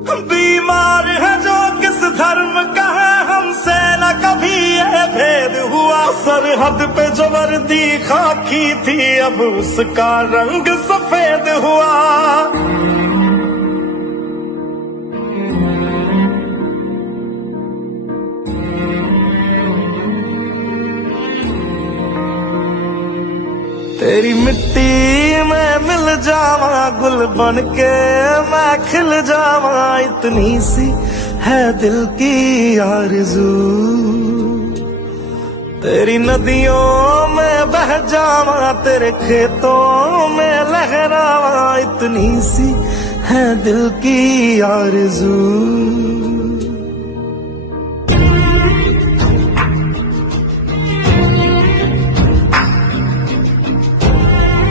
बीमार है जो किस धर्म का है, हमसे न कभी ये भेद हुआ। सरहद पे जो वर्दी खाकी थी, अब उसका रंग सफेद हुआ। तेरी मिट्टी में मिल जावा, गुल बन के मैं खिल जावा। इतनी सी है दिल की आरज़ू, तेरी नदियों में बह जावा, तेरे खेतों में लहरावा। इतनी सी है दिल की आरज़ू।